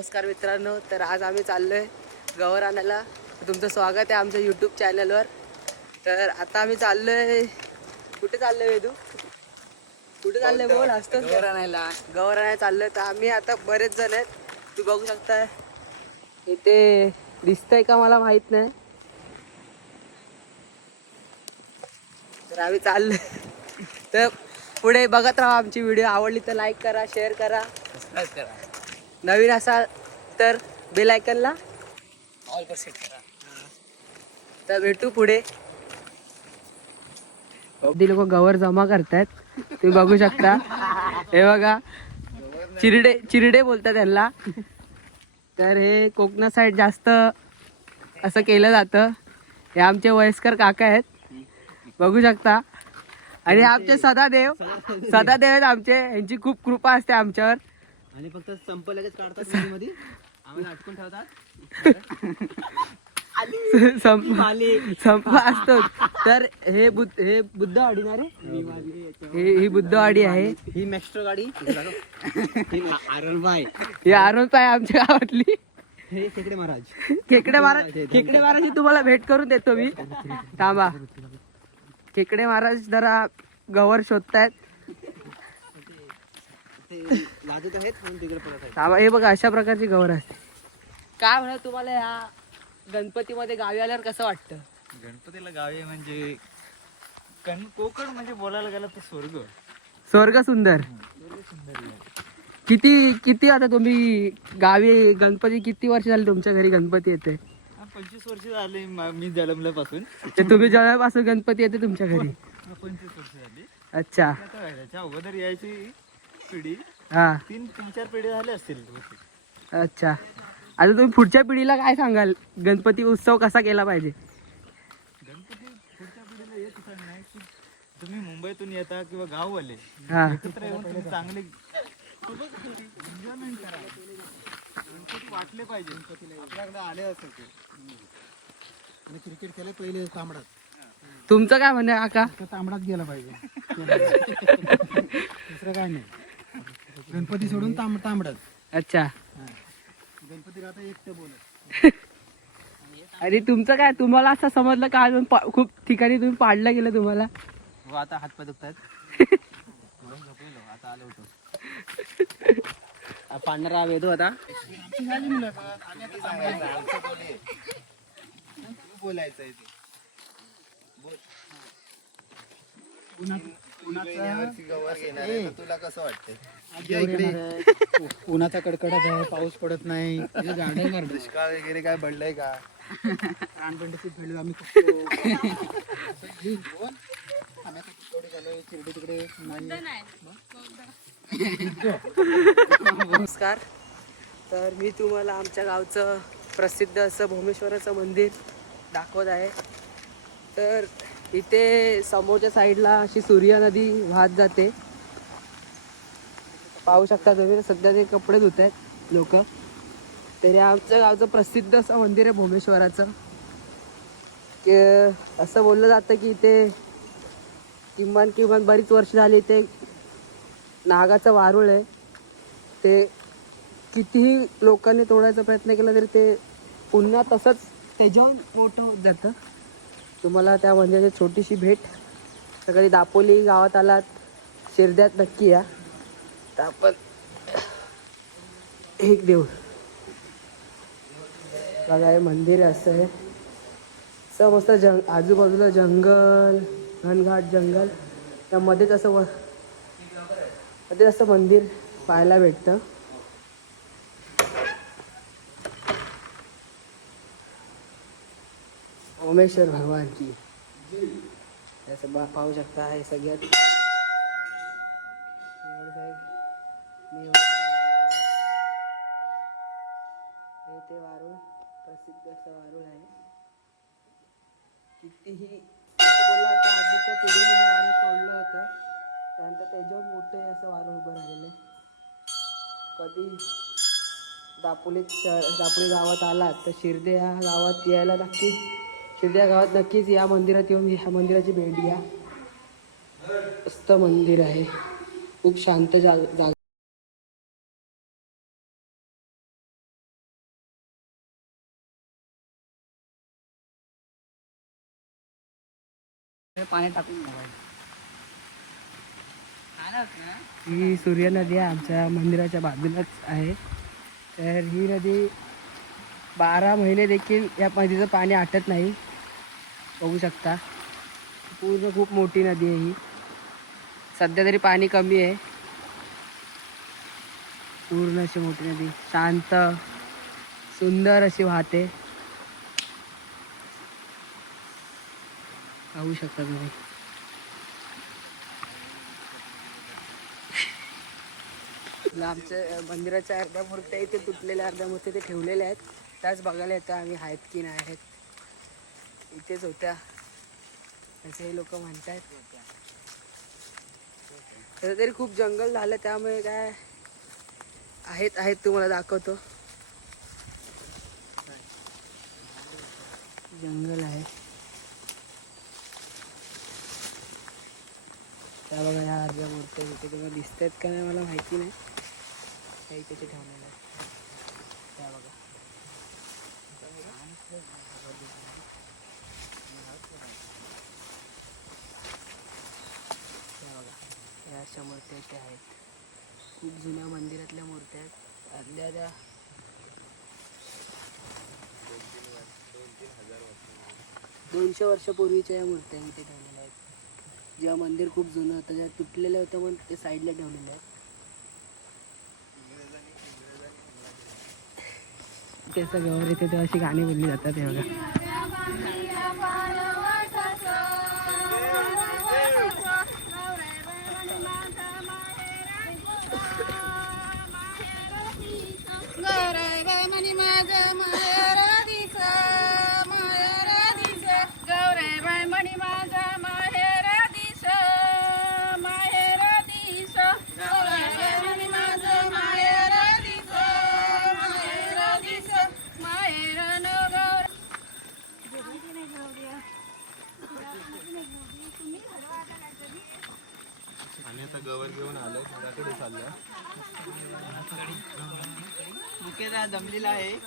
नमस्कार मित्रांनो, तर आज आम्ही चाललोय गवर आणायला. तुमचं स्वागत आहे आमच्या यूट्यूब चॅनलवर. तर आता आम्ही चाललोय, कुठे चाललोय वेदू? कुठे चाललोय बोल? असतं गवर आणायला चाललोय. तर आम्ही आता बरेच जण आहेत, तू बघू शकताय. इथे दिसतंय का मला माहित नाही, तर आम्ही चाललोय. तर पुढे बघत राहा आमची व्हिडिओ. आवडली तर लाईक करा, शेअर करा, सबस्क्राईब करा. नवीन असाल तर बेल आयकनला ऑल पर सेट करा. तर भेटू पुढे. ते लोक गवर जमा करतायत, तुम्ही बघू शकता. हे बघा, चिरडे बोलतात त्यांना. तर हे कोकणा साईड जास्त असं केलं जातं. हे आमचे वयस्कर काका आहेत, बघू शकता. आणि आमचे सदादेव आहेत आमचे, यांची खूप कृपा असते आमच्यावर. आणि फक्त संप लगेच काढतात मध्ये आम्हाला अटकून ठेवतात. संप असतो. तर हे बुद्धवाडी ना रे, ही बुद्धवाडी आहे. ही मॅक्स्ट्रो गाडी ही आरणबाई आमच्या गावातली. हे खेकडे महाराज ही तुम्हाला भेट करून देतो मी. थांबा, खेकडे महाराज जरा गवर शोधतायत. लाजत आहेत म्हणून तिकडे पडत आहेत. थांबा, हे बघा अशा प्रकारची गवर असते. काय म्हणा तुम्हाला ह्या गणपतीमध्ये गावी आल्यावर कसं वाटतं? गणपतीला गावी म्हणजे कोकण म्हणजे बोलायला गेलं तर स्वर्ग सुंदर. किती आता तुम्ही गावी गणपती किती वर्ष झाली तुमच्या घरी गणपती येते? 25 वर्ष झाले मी जन्मल्यापासून. तुम्ही जन्मापासून गणपती येते तुमच्या घरी? 25 वर्ष झाली. अच्छा. त्याच्या अगोदर यायची पिढी हा, 3-4 पिढी झाले असतील. अच्छा. आता तुम्ही पुढच्या पिढीला काय सांगाल, गणपती उत्सव कसा केला पाहिजे? गणपती पुढच्या पिढीला येत असं नाही की तुम्ही मुंबईतून येता किंवा गाववाले हा, एकत्र येऊन तुम्ही चांगले एन्जॉयमेंट करा. गणपती वाटले पाहिजे. आपल्याकडे आले असेल ते. आणि क्रिकेट खेळले पहिले तांबडात. तुमचं काय म्हणणं आहे काका? तांबडात गेला पाहिजे. दुसरं काय नाही. गणपती सोडून तांबडात. अच्छा. गणपती आता एकटं बोलत. आणि तुमचं काय, तुम्हाला असं समजलं का अजून खूप ठिकाणी तुम्ही पाडलं गेलं तुम्हाला? हो, आता हातपाय दुखतात म्हणून झोपलेलो. आता आलो होतो. पांढरा वेदू आता बोलायचं आहे तुला कसं वाटतंय? उन्हाचा कडकडाट आहे, पाऊस पडत नाही. गार्डन दुष्काळ वगैरे काय पडलंय का? रानबंडची खेळलो आम्ही. तिकडे नमस्कार. तर मी तुम्हाला आमच्या गावचं प्रसिद्ध असं भोमेश्वराचं मंदिर दाखवत आहे. तर इथे समोरच्या साईडला अशी सूर्या नदी वाहत जाते, पाहू शकता तुम्ही. सध्या ते कपडे धुत आहेत लोक. तरी आमच्या गावचं प्रसिद्ध असं मंदिर आहे भोमेश्वराचं. की असं बोललं जातं की इथे किमान बरीच वर्ष झाली इथे नागाचं वारूळ आहे. ते कितीही लोकांनी तोडायचा प्रयत्न केला तरी ते पुन्हा तसंच त्याच्याहून मोठं होत जातं. तुम्हाला त्या मंदिराची छोटीशी भेट. सकाळी दापोली गावात आलात, शिरद्यात नक्की या. तर आपण एक देऊ बघा, हे मंदिर असं आहे. असं मस्त आजूबाजूला जंगल, घनघाट जंगल. त्यामध्येच असं मंदिर पाहायला भेटतं. ओमेश्वर भगवानची असं पाहू शकता. हे सगळ्यात ते वारुळ प्रसिद्ध असं वारुळ आहे. कितीही बोलला आता आधीच्या पिढीने हे वारुळ तोडलं होतं, त्यानंतर त्याच्यावर मोठं असं वारुळ उभं राहिलेलं आहे. कधी दापोली गावात आलात तर शिर्द्या गावात यायला नक्कीच, शिर्द्या गावात नक्कीच या मंदिरात येऊन ह्या मंदिराची भेट घ्या. मस्त मंदिर आहे, खूप शांत जागा. पाणी टाकून ही सूर्य नदी आहे आमच्या मंदिराच्या बाजूलाच आहे. तर ही नदी 12 महिने देखील या नदीचं पाणी आटत नाही. बघू शकता पूर्ण खूप मोठी नदी आहे ही. सध्या तरी पाणी कमी आहे. पूर्ण अशी मोठी नदी शांत सुंदर अशी वाहते. पाहू शकता तुम्ही. आमच्या मंदिराच्या अर्ध्या मूर्त्या इथे तुटलेल्या अर्ध्या मूर्त्या ते ठेवलेल्या आहेत. त्याच बघायला येतं आम्ही आहेत की नाही आहेत. इथेच होत्या असे हे लोक म्हणतात. तसं तरी खूप जंगल झालं त्यामुळे काय आहेत तुम्हाला दाखवतो. जंगल आहे त्या बघा. ह्या अर्ध्या मूर्त्या इथे तुम्हाला दिसत आहेत का नाही मला माहिती नाही. त्या इथे ठेवलेल्या आहेत त्या बघा. त्या बघा या अशा मूर्त्या इथे आहेत. खूप जुन्या मंदिरातल्या मूर्त्या आहेत. अर्ध्या त्या 200 वर्षापूर्वीच्या या मूर्त्या इथे ठेवलेल्या आहेत. जेव्हा मंदिर खूप जुनं होतं जेव्हा तुटलेल्या होत्या पण ते साईडला ठेवलेल्या आहेत. ते सगळं इथे तेव्हा अशी गाणी बोलली जातात हे बघा. आणि आता गवर घेऊन आलोय घराकडे चाललोय. मुकेदा जमलेला आहे.